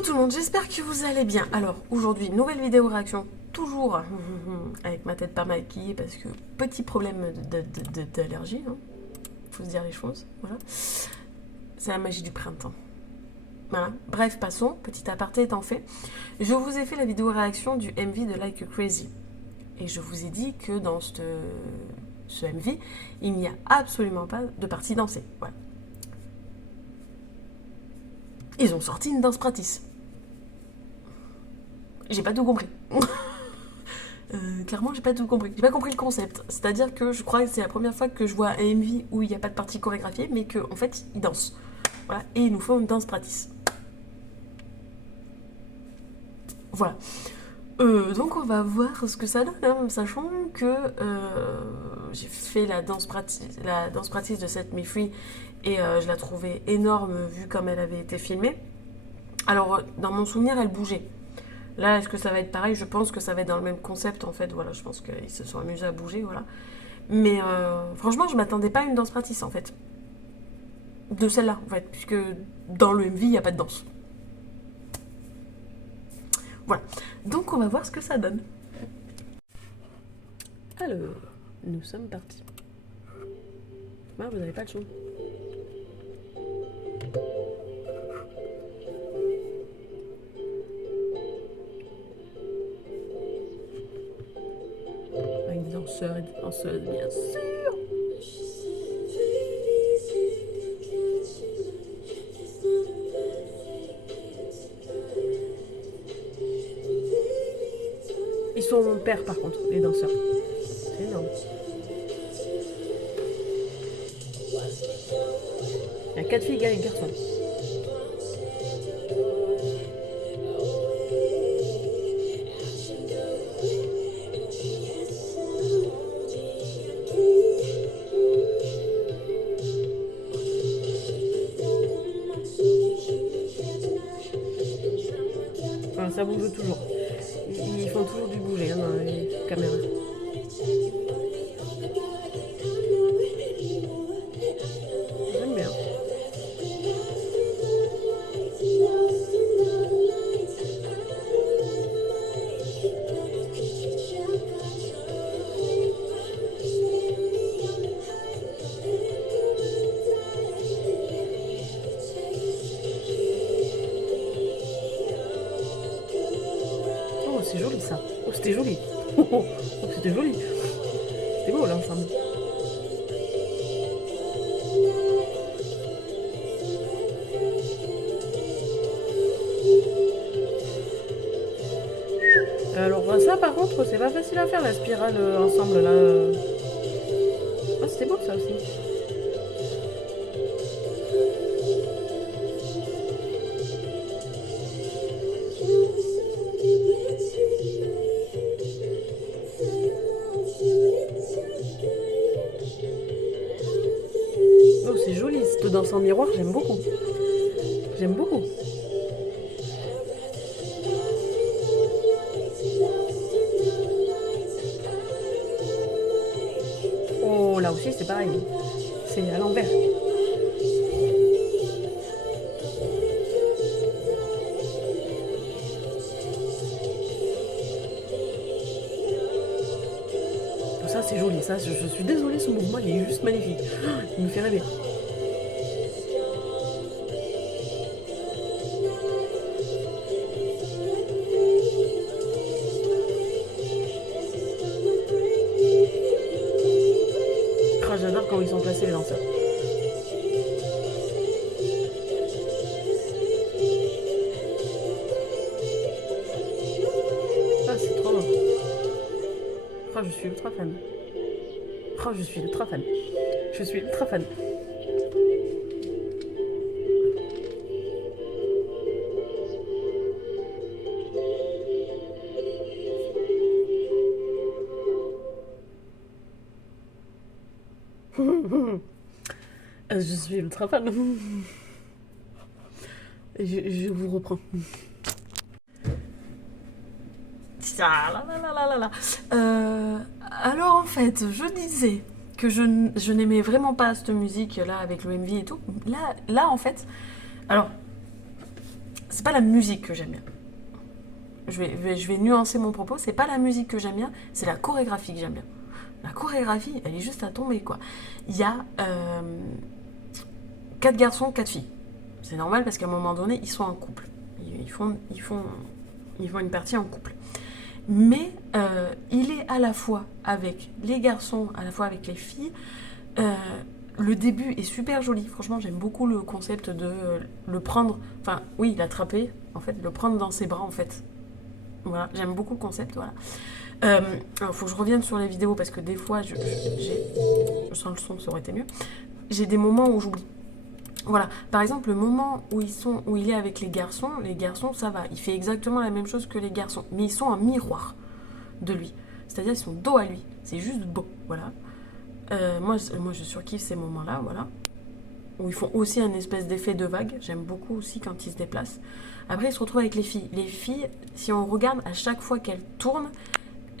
Coucou tout le monde, j'espère que vous allez bien. Alors aujourd'hui, nouvelle vidéo réaction, toujours avec ma tête pas maquillée parce que petit problème d'allergie, hein. Faut se dire les choses, voilà. C'est la magie du printemps. Voilà. Bref, passons, petit aparté étant fait. Je vous ai fait la vidéo réaction du MV de Like a Crazy. Et je vous ai dit que dans ce MV, il n'y a absolument pas de partie dansée. Voilà. Ils ont sorti une danse practice. J'ai pas tout compris. Clairement, j'ai pas tout compris. J'ai pas compris le concept. C'est-à-dire que je crois que c'est la première fois que je vois un MV où il n'y a pas de partie chorégraphiée, mais qu'en fait, ils dansent. Voilà. Et ils nous font une danse practice. Voilà. Donc on va voir ce que ça donne, hein, sachant que j'ai fait la danse practice de Set Me Free et je la trouvais énorme vu comme elle avait été filmée. Alors dans mon souvenir elle bougeait. Là est-ce que ça va être pareil? Je pense que ça va être dans le même concept en fait, voilà, je pense qu'ils se sont amusés à bouger, voilà. Mais franchement je m'attendais pas à une danse practice en fait. De celle-là en fait, puisque dans le MV il n'y a pas de danse. Voilà, donc on va voir ce que ça donne. Alors, nous sommes partis. Ah, vous n'avez pas le son. Avec des danseurs et des danseuses, bien sûr. Ils sont mon père par contre, les danseurs. C'est énorme. Il y a 4 filles et 1 garçon. Enfin, ça bouge toujours. Ils font toujours du bouger hein, dans les caméras. J'aime bien. Oh, c'est joli ça. Oh, c'était joli. Oh, c'était joli. C'était beau l'ensemble. Alors ça par contre c'est pas facile à faire la spirale ensemble là. Ah c'était beau ça aussi. Oh c'est joli cette danse en miroir, j'aime beaucoup. J'aime beaucoup. Oh là aussi c'est pareil. C'est à l'envers. Ça c'est joli, ça je suis désolée, ce mouvement il est juste magnifique. Il me fait rêver. Ah, j'adore quand ils sont placés les danseurs. Ah c'est trop beau. Ah je suis ultra fan. Oh, je suis ultra fan. Je suis ultra fan. Je suis ultra fan. Je vous reprends. Alors en fait, je disais que je n'aimais vraiment pas cette musique là avec le MV et tout. Là en fait, alors c'est pas la musique que j'aime bien. Je vais nuancer mon propos, c'est pas la musique que j'aime bien, c'est la chorégraphie que j'aime bien. La chorégraphie, elle est juste à tomber, quoi. Il y a 4 garçons, 4 filles. C'est normal parce qu'à un moment donné, ils sont en couple. Ils font une partie en couple. Mais il est à la fois avec les garçons, à la fois avec les filles. Le début est super joli. Franchement, j'aime beaucoup le concept de le prendre, enfin, oui, l'attraper, en fait, le prendre dans ses bras, en fait. Voilà, j'aime beaucoup le concept, voilà. Alors, faut que je revienne sur les vidéos parce que des fois, sans le son, ça aurait été mieux. J'ai des moments où j'oublie. Voilà, par exemple, le moment où il est avec les garçons, ça va, il fait exactement la même chose que les garçons, mais ils sont un miroir de lui. C'est-à-dire, ils sont dos à lui. C'est juste beau, voilà. Moi, je surkiffe ces moments-là, voilà. Où ils font aussi un espèce d'effet de vague. J'aime beaucoup aussi quand ils se déplacent. Après, ils se retrouvent avec les filles. Les filles, si on regarde, à chaque fois qu'elles tournent,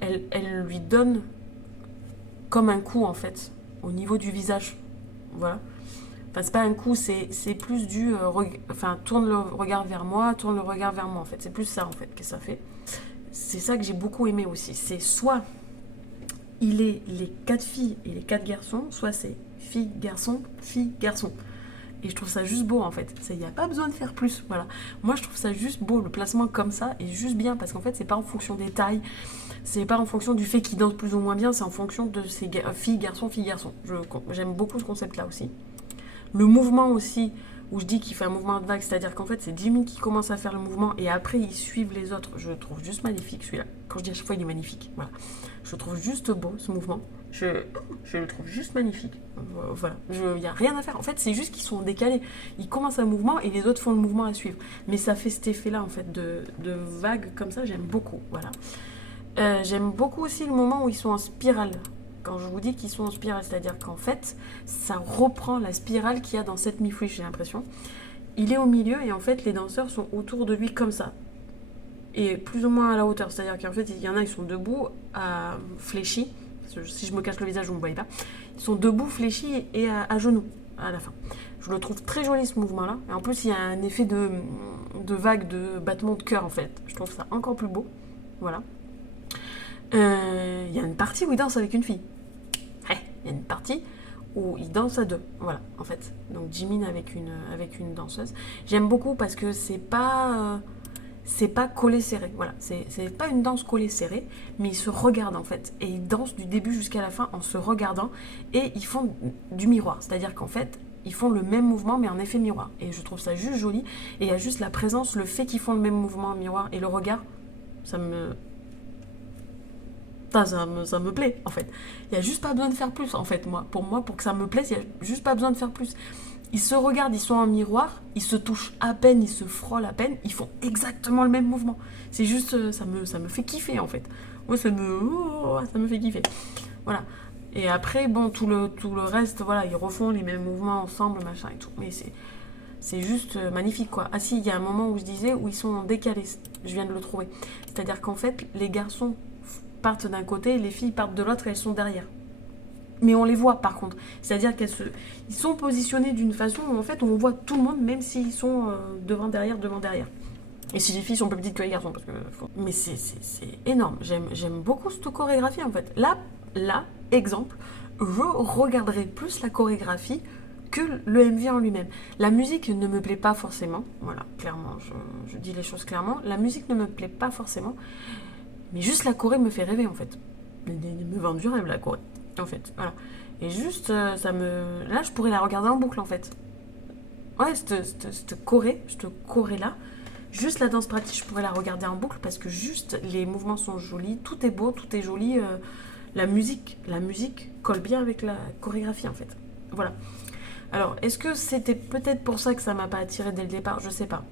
elles lui donnent comme un coup, en fait, au niveau du visage. Voilà. Enfin, c'est pas un coup, c'est plus du... tourne le regard vers moi, tourne le regard vers moi, en fait. C'est plus ça, en fait, que ça fait. C'est ça que j'ai beaucoup aimé aussi. C'est soit il est les 4 filles et les 4 garçons, soit c'est fille, garçon, fille, garçon. Et je trouve ça juste beau, en fait. Il n'y a pas besoin de faire plus, voilà. Moi, je trouve ça juste beau. Le placement comme ça est juste bien, parce qu'en fait, c'est pas en fonction des tailles, c'est pas en fonction du fait qu'ils dansent plus ou moins bien, c'est en fonction de ces filles, garçons, filles, garçons. J'aime beaucoup ce concept-là aussi. Le mouvement aussi, où je dis qu'il fait un mouvement de vague, c'est-à-dire qu'en fait, c'est Jimmy qui commence à faire le mouvement, et après, ils suivent les autres. Je le trouve juste magnifique, celui-là. Quand je dis à chaque fois, il est magnifique, voilà. Je le trouve juste beau, ce mouvement. Je le trouve juste magnifique. Voilà, il n'y a rien à faire. En fait, c'est juste qu'ils sont décalés. Ils commencent un mouvement et les autres font le mouvement à suivre. Mais ça fait cet effet-là, en fait, de vague comme ça. J'aime beaucoup. Voilà. J'aime beaucoup aussi le moment où ils sont en spirale. Quand je vous dis qu'ils sont en spirale, c'est-à-dire qu'en fait, ça reprend la spirale qu'il y a dans Set Me Free, j'ai l'impression. Il est au milieu et en fait, les danseurs sont autour de lui comme ça. Et plus ou moins à la hauteur. C'est-à-dire qu'en fait, il y en a, ils sont debout, fléchis. Si je me cache le visage, vous ne me voyez pas. Ils sont debout, fléchis et à genoux à la fin. Je le trouve très joli, ce mouvement-là. Et en plus, il y a un effet de vague, de battement de cœur, en fait. Je trouve ça encore plus beau. Voilà. Il y a une partie où il danse avec une fille. Il y a une partie où il danse à deux. Voilà, en fait. Donc, Jimin avec une danseuse. J'aime beaucoup parce que c'est pas collé serré, voilà, c'est pas une danse collée serrée, mais ils se regardent en fait, et ils dansent du début jusqu'à la fin en se regardant, et ils font du miroir, c'est-à-dire qu'en fait, ils font le même mouvement mais en effet miroir, et je trouve ça juste joli, et il y a juste la présence, le fait qu'ils font le même mouvement en miroir, et le regard, ça me plaît en fait. Il n'y a juste pas besoin de faire plus en fait, pour que ça me plaise, il n'y a juste pas besoin de faire plus. Ils se regardent, ils sont en miroir, ils se touchent à peine, ils se frôlent à peine, ils font exactement le même mouvement. C'est juste, ça me fait kiffer en fait. Moi, ça me fait kiffer. Voilà. Et après, bon, tout le reste, voilà, ils refont les mêmes mouvements ensemble, machin et tout. Mais c'est juste magnifique, quoi. Ah si, il y a un moment où je disais, où ils sont décalés. Je viens de le trouver. C'est-à-dire qu'en fait, les garçons partent d'un côté, les filles partent de l'autre et elles sont derrière. Mais on les voit par contre. C'est-à-dire ils sont positionnés d'une façon où en fait on voit tout le monde, même s'ils sont devant, derrière. Et si les filles sont plus petites que les garçons. Mais c'est énorme. J'aime beaucoup cette chorégraphie en fait. Là, exemple, je regarderai plus la chorégraphie que le MV en lui-même. La musique ne me plaît pas forcément. Voilà, clairement, je dis les choses clairement. La musique ne me plaît pas forcément. Mais juste la Corée me fait rêver en fait. Elle me vend du rêve la Corée. En fait, voilà. Et juste, là, je pourrais la regarder en boucle, en fait. Ouais, cette Corée-là, juste la danse pratique, je pourrais la regarder en boucle parce que juste, les mouvements sont jolis, tout est beau, tout est joli. La musique colle bien avec la chorégraphie, en fait. Voilà. Alors, est-ce que c'était peut-être pour ça que ça m'a pas attiré dès le départ? Je sais pas.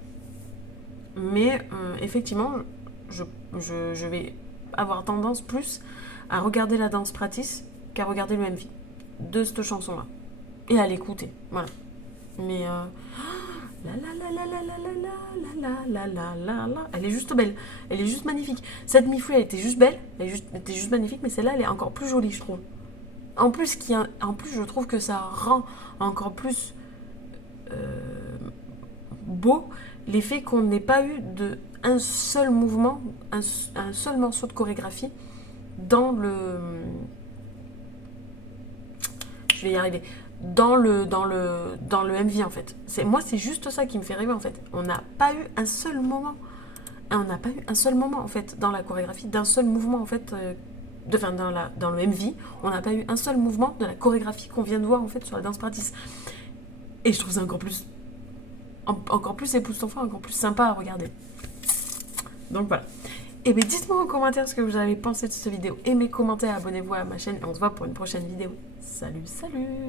Mais, effectivement, je vais avoir tendance plus à regarder la danse pratique qu'à regarder le MV de cette chanson-là. Et à l'écouter. Voilà. Mais elle est juste belle. Elle est juste magnifique. Cette Me Free, elle était juste belle. Elle était juste magnifique, mais celle-là, elle est encore plus jolie, je trouve. En plus, je trouve que ça rend encore plus beau l'effet qu'on n'ait pas eu un seul mouvement, un seul morceau de chorégraphie dans le... Je vais y arriver. Dans le MV en fait. Moi c'est juste ça qui me fait rêver en fait. On n'a pas eu un seul moment. On n'a pas eu un seul moment en fait dans la chorégraphie, d'un seul mouvement en fait. Dans le MV, on n'a pas eu un seul mouvement de la chorégraphie qu'on vient de voir en fait sur la dance practice. Et je trouve ça encore plus époustouflant, encore plus sympa à regarder. Donc voilà. Et bien dites-moi en commentaire ce que vous avez pensé de cette vidéo. Aimez, commentez, abonnez-vous à ma chaîne et on se voit pour une prochaine vidéo. Salut, salut!